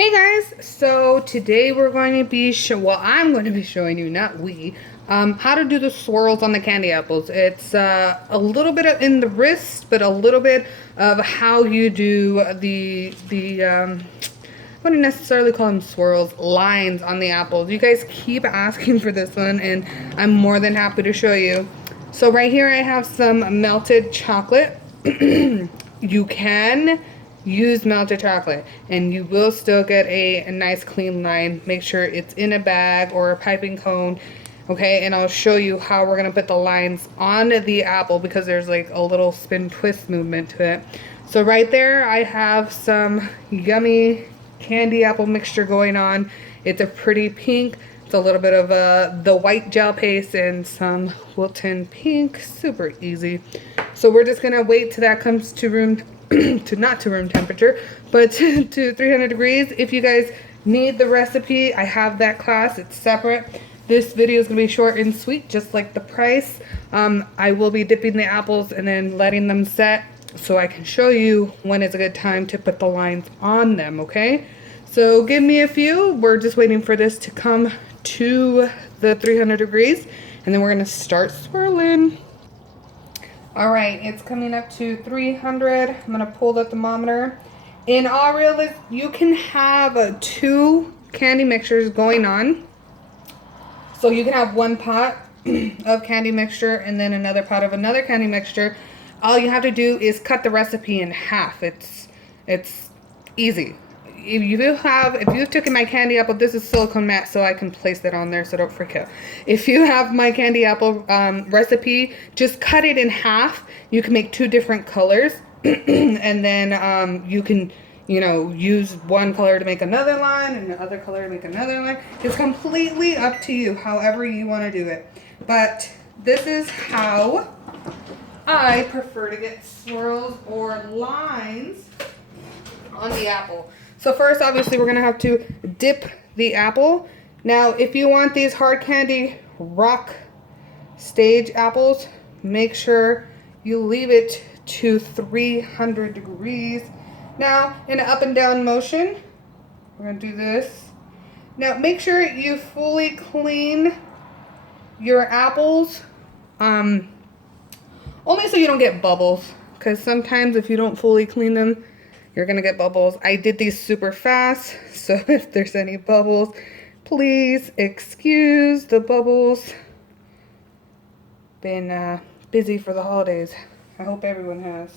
Hey guys, so today we're going to be I'm going to be showing you, not we, how to do the swirls on the candy apples. It's a little bit in the wrist, but a little bit of how you do I wouldn't necessarily call them swirls, lines on the apples. You guys keep asking for this one, and I'm more than happy to show you. So right here I have some melted chocolate. You can use melted chocolate and you will still get a nice clean line. Make sure it's in a bag or a piping cone. Okay, and I'll show you how we're gonna put the lines on the apple because there's like a little spin twist movement to it. So right there I have some yummy candy apple mixture going on. It's a pretty pink. It's a little bit of the white gel paste and some Wilton pink. Super easy. So we're just gonna wait till that comes to room not to room temperature, but to 300 degrees. If you guys need the recipe, I have that class. It's separate. This video is gonna be short and sweet, just like the price. I will be dipping the apples and then letting them set so I can show you when is a good time to put the lines on them, okay? So give me a few. We're just waiting for this to come to the 300 degrees and then we're gonna start swirling. All right, it's coming up to 300. I'm gonna pull the thermometer. In all realism, you can have two candy mixtures going on. So you can have one pot of candy mixture and then another pot of another candy mixture. All you have to do is cut the recipe in half. It's easy. If you've taken my candy apple, this is silicone mat, so I can place that on there so don't freak out. If you have my candy apple recipe, just cut it in half. You can make two different colors, and then you can, use one color to make another line and the other color to make another line. It's completely up to you, however you want to do it. But this is how I prefer to get swirls or lines on the apple. So first, obviously, we're gonna have to dip the apple. Now, if you want these hard candy rock stage apples, make sure you leave it to 300 degrees. Now, in an up and down motion, we're gonna do this. Now, make sure you fully clean your apples, only so you don't get bubbles, because sometimes if you don't fully clean them, you're gonna get bubbles. I did these super fast, so if there's any bubbles, please excuse the bubbles. Been busy for the holidays. I hope everyone has.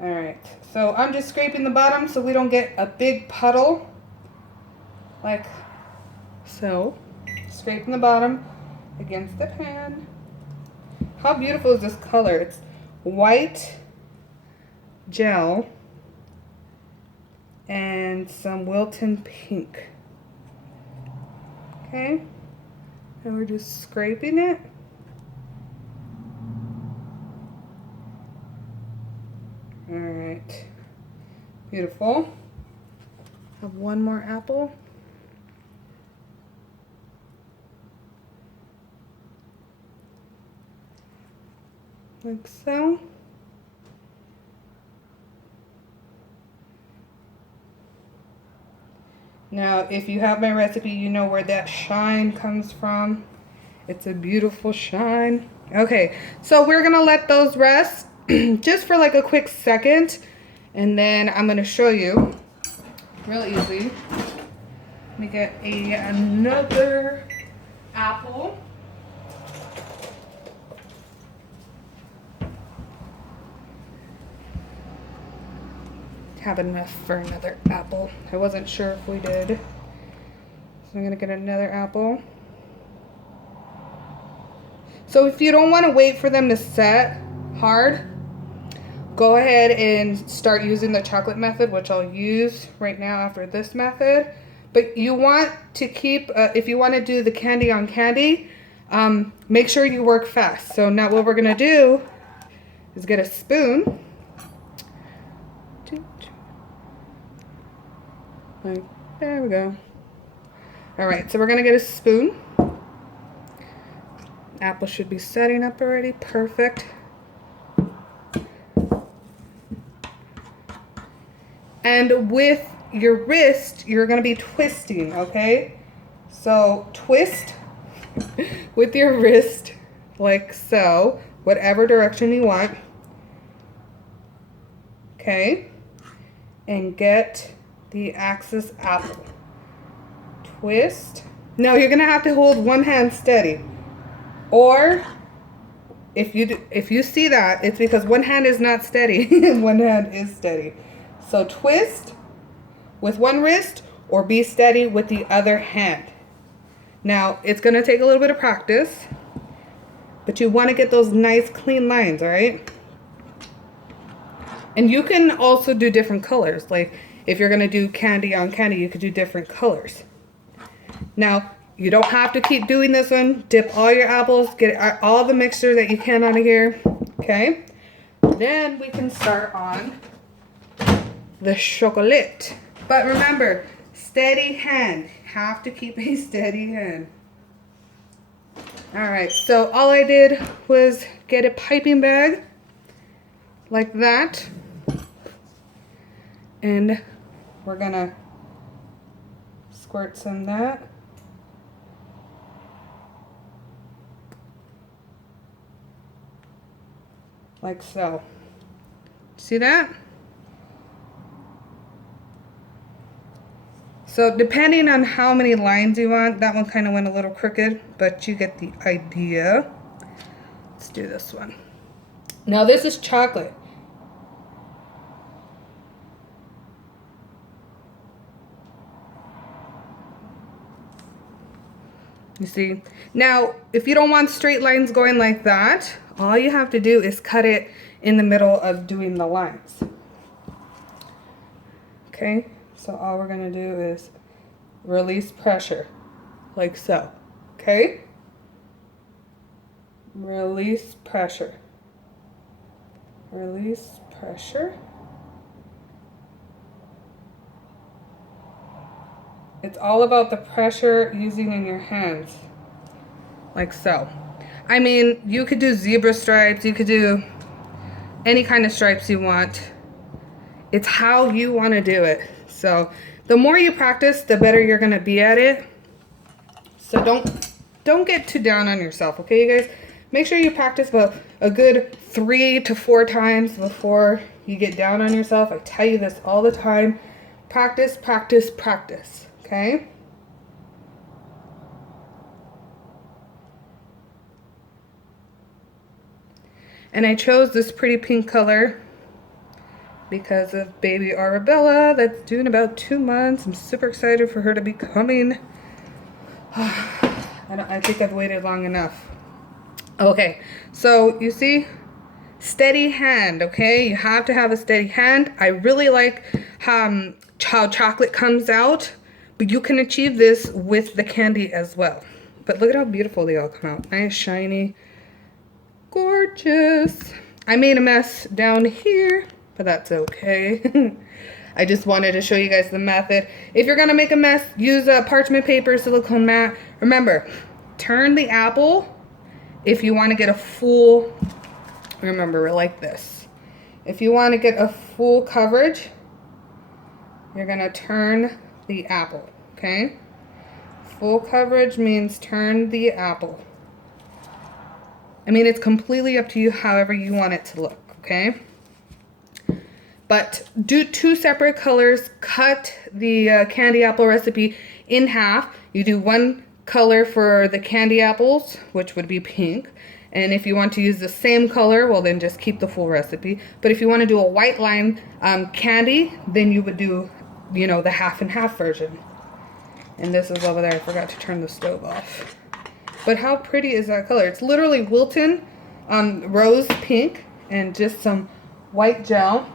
All right, so I'm just scraping the bottom so we don't get a big puddle, like so. Scraping the bottom against the pan. How beautiful is this color? It's white gel and some Wilton pink. Okay, and we're just scraping it. All right, beautiful. Have one more apple. Like so. Now, if you have my recipe, you know where that shine comes from. It's a beautiful shine. Okay, so we're gonna let those rest just for like a quick second, and then I'm gonna show you real easy. Let me get another apple. Have enough for another apple. I wasn't sure if we did. So I'm gonna get another apple. So if you don't want to wait for them to set hard, go ahead and start using the chocolate method, which I'll use right now after this method. But you want to keep, if you want to do the candy on candy, make sure you work fast. So now what we're gonna do is get a spoon. Like, there we go. All right, so we're gonna get a spoon. Apple should be setting up already. Perfect. And with your wrist, you're going to be twisting, okay? So twist with your wrist like so, whatever direction you want. Okay? And get the axis apple. Twist. Now you're going to have to hold one hand steady. Or if you see that, it's because one hand is not steady and one hand is steady. So twist with one wrist or be steady with the other hand. Now, it's going to take a little bit of practice, but you want to get those nice clean lines, all right? And you can also do different colors. Like if you're going to do candy on candy, you could do different colors. Now, you don't have to keep doing this one. Dip all your apples, get all the mixture that you can out of here, okay? Then we can start on the chocolate. But remember, steady hand. Have to keep a steady hand. All right, so all I did was get a piping bag like that. And we're gonna squirt some of that. Like so. See that? So depending on how many lines you want, that one kind of went a little crooked, but you get the idea. Let's do this one. Now this is chocolate. You see? Now, if you don't want straight lines going like that, all you have to do is cut it in the middle of doing the lines. Okay? So all we're going to do is release pressure, like so, okay? Release pressure. Release pressure. It's all about the pressure using in your hands, like so. I mean, you could do zebra stripes, you could do any kind of stripes you want. It's how you want to do it. So the more you practice, the better you're going to be at it. So don't get too down on yourself, okay, you guys? Make sure you practice about a good 3 to 4 times before you get down on yourself. I tell you this all the time. Practice, practice, practice, okay? And I chose this pretty pink color because of baby Arabella that's due in about 2 months. I'm super excited for her to be coming. I think I've waited long enough. Okay, so you see, steady hand, okay? You have to have a steady hand. I really like how chocolate comes out, but you can achieve this with the candy as well. But look at how beautiful they all come out. Nice, shiny, gorgeous. I made a mess down here, but that's okay. I just wanted to show you guys the method. If you're gonna make a mess, use parchment paper, silicone mat. Remember, turn the apple if you want to get a full, remember, like this. If you want to get a full coverage, you're gonna turn the apple, okay? Full coverage means turn the apple. I mean, it's completely up to you however you want it to look, okay? But do 2 separate colors. Cut the candy apple recipe in half. You do 1 color for the candy apples, which would be pink. And if you want to use the same color, well, then just keep the full recipe. But if you want to do a white line candy, then you would do, you know, the half and half version. And this is over there. I forgot to turn the stove off. But how pretty is that color? It's literally Wilton rose pink and just some white gel.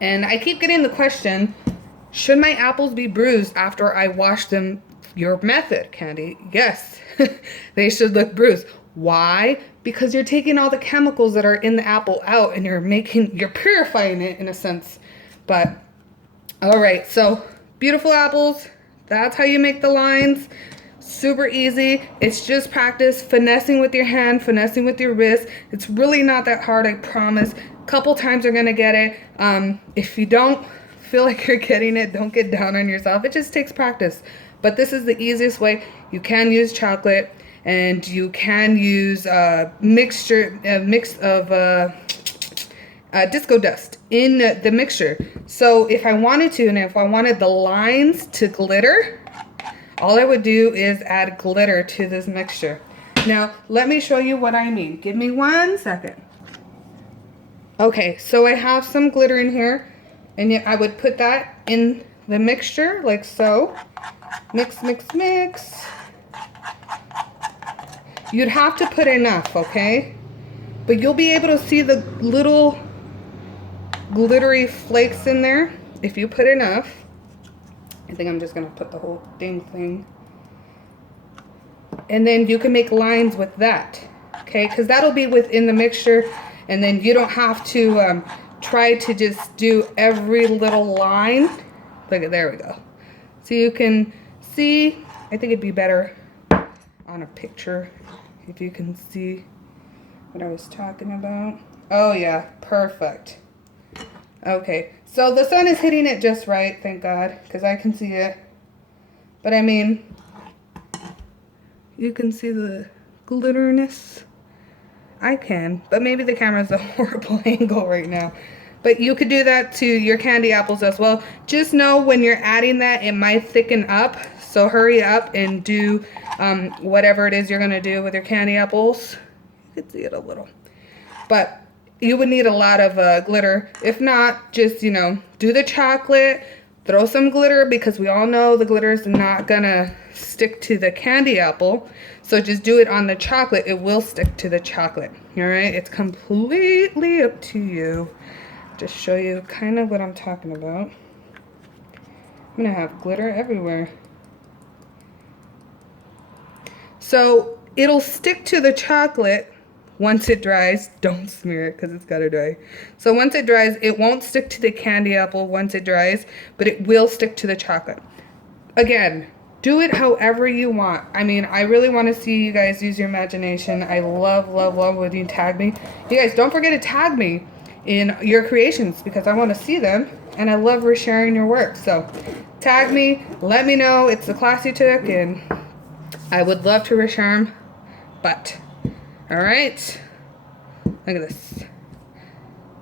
And I keep getting the question, should my apples be bruised after I wash them your method, Candy? Yes, they should look bruised. Why? Because you're taking all the chemicals that are in the apple out and you're purifying it in a sense. But, all right, so beautiful apples. That's how you make the lines. Super easy. It's just practice, finessing with your hand, finessing with your wrist. It's really not that hard, I promise. Couple times you're gonna get it. If you don't feel like you're getting it, don't get down on yourself. It just takes practice. But this is the easiest way. You can use chocolate, and you can use a mix of disco dust in the mixture. So if I wanted to, and if I wanted the lines to glitter, all I would do is add glitter to this mixture. Now, let me show you what I mean. Give me 1 second. Okay, so I have some glitter in here, and I would put that in the mixture like so. Mix, mix, mix. You'd have to put enough, okay? But you'll be able to see the little glittery flakes in there if you put enough. I think I'm just gonna put the whole dang thing. And then you can make lines with that, okay? Because that'll be within the mixture, and then you don't have to try to just do every little line. Look at, there we go. So you can see, I think it'd be better on a picture if you can see what I was talking about. Oh yeah, perfect. Okay, so the sun is hitting it just right, thank God, because I can see it. But I mean, you can see the glitterness. I can, but maybe the camera's a horrible angle right now. But you could do that to your candy apples as well. Just know when you're adding that, it might thicken up. So hurry up and do whatever it is you're gonna do with your candy apples. You can see it a little. But you would need a lot of glitter. If not, just, you know, do the chocolate, throw some glitter, because we all know the glitter is not gonna stick to the candy apple. So just do it on the chocolate. It will stick to the chocolate. All right, it's completely up to you. Just show you kind of what I'm talking about. I'm gonna have glitter everywhere. So it'll stick to the chocolate once it dries. Don't smear it because it's gotta dry. So once it dries, it won't stick to the candy apple once it dries, but it will stick to the chocolate. Again, do it however you want. I mean, I really want to see you guys use your imagination. I love, love, love when you tag me. You guys, don't forget to tag me in your creations because I want to see them, and I love resharing your work. So tag me, let me know it's the class you took, and I would love to reshare them. But all right, look at this.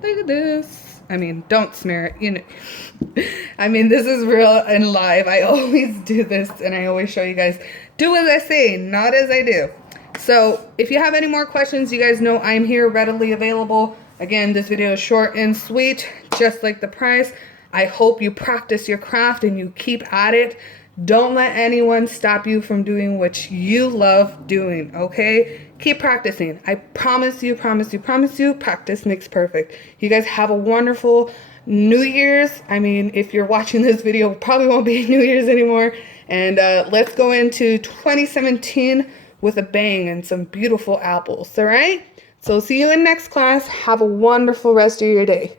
Look at this. I mean, don't smear it, you know. I mean, this is real and live. I always do this, and I always show you guys, do as I say, not as I do. So if you have any more questions, you guys know I'm here, readily available. Again, this video is short and sweet, just like the price. I hope you practice your craft and you keep at it. Don't let anyone stop you from doing what you love doing, okay? Keep practicing. I promise you, practice makes perfect. You guys have a wonderful New Year's. I mean, if you're watching this video, it probably won't be New Year's anymore. And let's go into 2017 with a bang and some beautiful apples, all right? So see you in next class. Have a wonderful rest of your day.